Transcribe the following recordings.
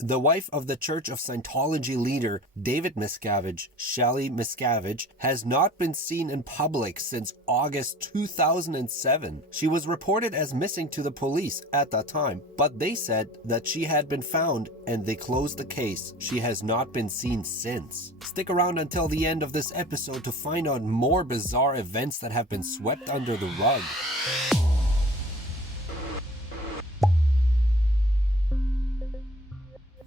The wife of the Church of Scientology leader David Miscavige, Shelley Miscavige, has not been seen in public since August 2007. She was reported as missing to the police at that time, but they said that she had been found and they closed the case. She has not been seen since. Stick around until the end of this episode to find out more bizarre events that have been swept under the rug.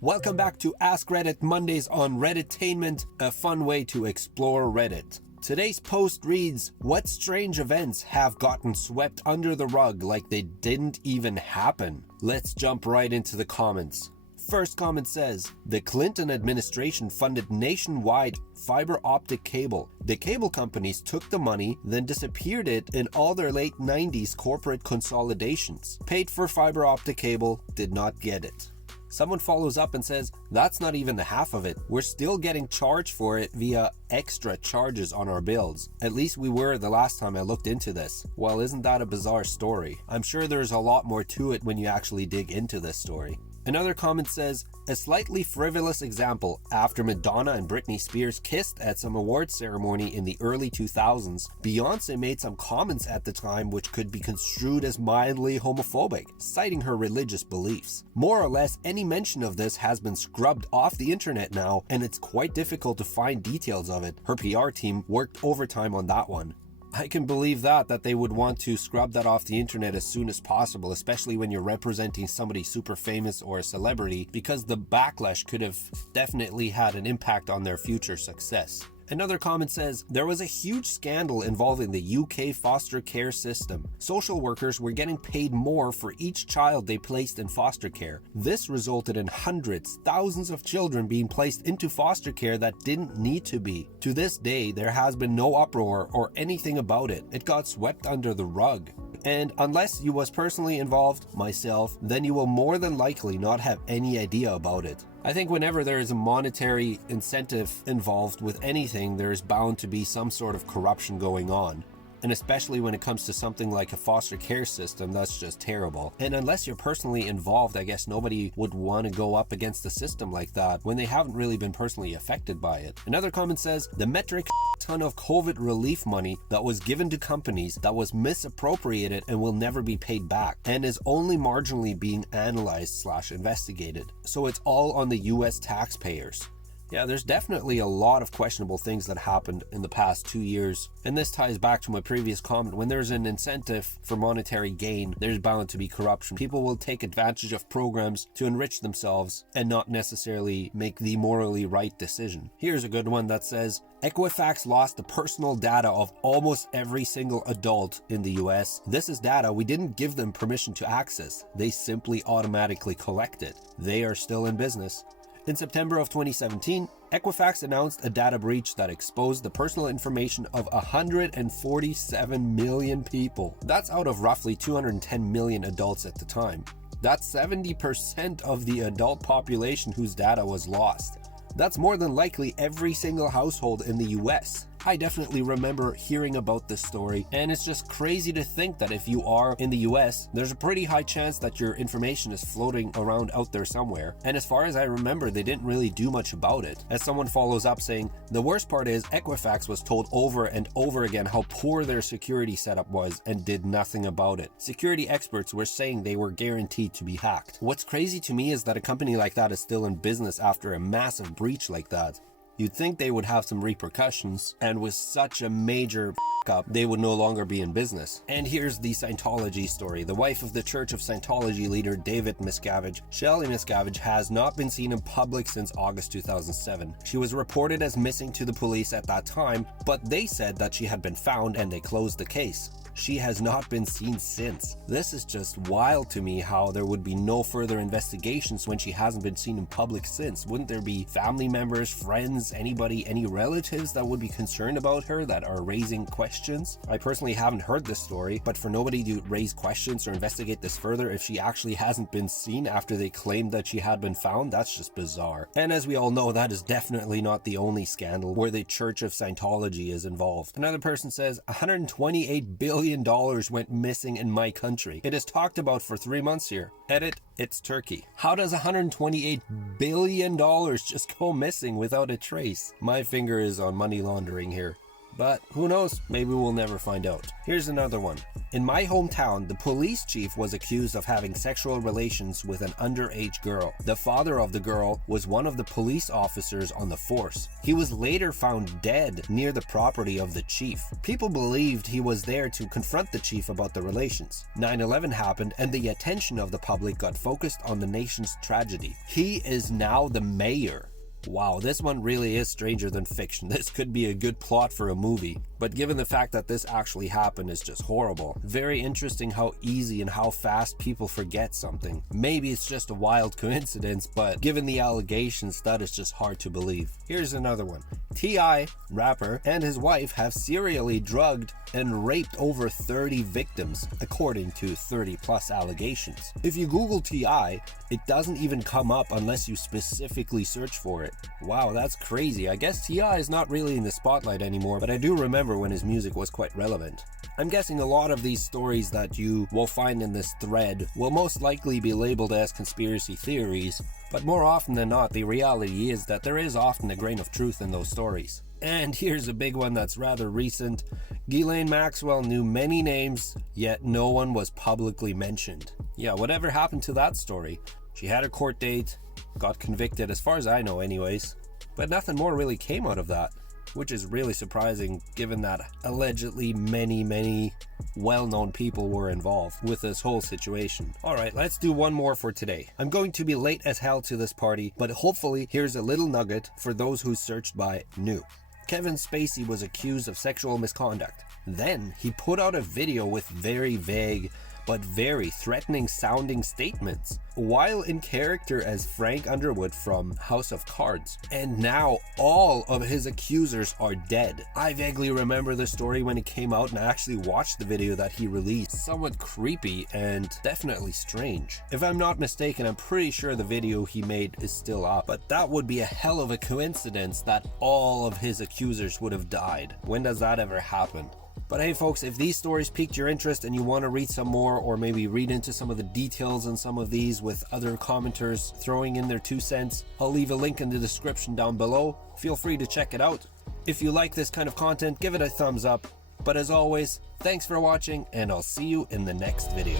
Welcome back to AskReddit Mondays on Redditainment, a fun way to explore Reddit. Today's post reads, what strange events have gotten swept under the rug like they didn't even happen? Let's jump right into the comments. First comment says, the Clinton administration funded nationwide fiber optic cable. The cable companies took the money, then disappeared it in all their late 90s corporate consolidations. Paid for fiber optic cable, did not get it. Someone follows up and says, that's not even the half of it. We're still getting charged for it via extra charges on our bills. At least we were the last time I looked into this. Well, isn't that a bizarre story? I'm sure there's a lot more to it when you actually dig into this story. Another comment says, a slightly frivolous example, after Madonna and Britney Spears kissed at some awards ceremony in the early 2000s, Beyonce made some comments at the time which could be construed as mildly homophobic, citing her religious beliefs. More or less, any mention of this has been scrubbed off the internet now, and it's quite difficult to find details of it. Her PR team worked overtime on that one. I can believe that they would want to scrub that off the internet as soon as possible, especially when you're representing somebody super famous or a celebrity, because the backlash could have definitely had an impact on their future success. Another comment says, there was a huge scandal involving the UK foster care system. Social workers were getting paid more for each child they placed in foster care. This resulted in hundreds, thousands of children being placed into foster care that didn't need to be. To this day, there has been no uproar or anything about it. It got swept under the rug. And unless you was personally involved, myself, then you will more than likely not have any idea about it. I think whenever there is a monetary incentive involved with anything, there is bound to be some sort of corruption going on. And especially when it comes to something like a foster care system, that's just terrible. And unless you're personally involved, I guess nobody would want to go up against a system like that when they haven't really been personally affected by it. Another comment says, the metric ton of COVID relief money that was given to companies that was misappropriated and will never be paid back and is only marginally being analyzed/investigated. So it's all on the US taxpayers. Yeah, there's definitely a lot of questionable things that happened in the past 2 years. And this ties back to my previous comment. When there's an incentive for monetary gain, there's bound to be corruption. People will take advantage of programs to enrich themselves and not necessarily make the morally right decision. Here's a good one that says, Equifax lost the personal data of almost every single adult in the US. This is data we didn't give them permission to access. They simply automatically collect it. They are still in business. In September of 2017, Equifax announced a data breach that exposed the personal information of 147 million people. That's out of roughly 210 million adults at the time. That's 70% of the adult population whose data was lost. That's more than likely every single household in the US. I definitely remember hearing about this story, and it's just crazy to think that if you are in the US, there's a pretty high chance that your information is floating around out there somewhere. And as far as I remember, they didn't really do much about it. As someone follows up saying, the worst part is Equifax was told over and over again how poor their security setup was and did nothing about it. Security experts were saying they were guaranteed to be hacked. What's crazy to me is that a company like that is still in business after a massive breach like that. You'd think they would have some repercussions, and with such a major up, they would no longer be in business. And here's the Scientology story. The wife of the Church of Scientology leader David Miscavige, Shelley Miscavige, has not been seen in public since August 2007. She was reported as missing to the police at that time, but they said that she had been found and they closed the case. She has not been seen since. This is just wild to me, how there would be no further investigations when she hasn't been seen in public since. Wouldn't there be family members, friends, anybody, any relatives that would be concerned about her that are raising questions? I personally haven't heard this story, but for nobody to raise questions or investigate this further if she actually hasn't been seen after they claimed that she had been found, that's just bizarre. And as we all know, that is definitely not the only scandal where the Church of Scientology is involved. Another person says $128 billion billion went missing in my country. It is talked about for 3 months here. Edit, it's Turkey. How does $128 billion just go missing without a trace? My finger is on money laundering here. But who knows, maybe we'll never find out. Here's another one. In my hometown, the police chief was accused of having sexual relations with an underage girl. The father of the girl was one of the police officers on the force. He was later found dead near the property of the chief. People believed he was there to confront the chief about the relations. 9/11 happened and the attention of the public got focused on the nation's tragedy. He is now the mayor. Wow, this one really is stranger than fiction. This could be a good plot for a movie. But given the fact that this actually happened is just horrible. Very interesting how easy and how fast people forget something. Maybe it's just a wild coincidence, but given the allegations, that is just hard to believe. Here's another one. T.I., rapper, and his wife have serially drugged and raped over 30 victims, according to 30 plus allegations. If you Google T.I., it doesn't even come up unless you specifically search for it. Wow, that's crazy. I guess T.I. is not really in the spotlight anymore, but I do remember when his music was quite relevant. I'm guessing a lot of these stories that you will find in this thread will most likely be labeled as conspiracy theories, but more often than not, the reality is that there is often a grain of truth in those stories. And here's a big one that's rather recent. Elaine Maxwell knew many names, yet no one was publicly mentioned. Yeah, whatever happened to that story? She had a court date, got convicted as far as I know anyways, but nothing more really came out of that, which is really surprising given that allegedly many well-known people were involved with this whole situation. Alright, let's do one more for today. I'm going to be late as hell to this party, but hopefully here's a little nugget for those who searched by new. Kevin Spacey was accused of sexual misconduct. Then he put out a video with very vague but very threatening sounding statements while in character as Frank Underwood from House of Cards. And now all of his accusers are dead. I vaguely remember the story when it came out and I actually watched the video that he released. Somewhat creepy and definitely strange. If I'm not mistaken, I'm pretty sure the video he made is still up, but that would be a hell of a coincidence that all of his accusers would have died. When does that ever happen? But hey folks, if these stories piqued your interest and you want to read some more or maybe read into some of the details in some of these with other commenters throwing in their 2 cents, I'll leave a link in the description down below. Feel free to check it out. If you like this kind of content, give it a thumbs up. But as always, thanks for watching and I'll see you in the next video.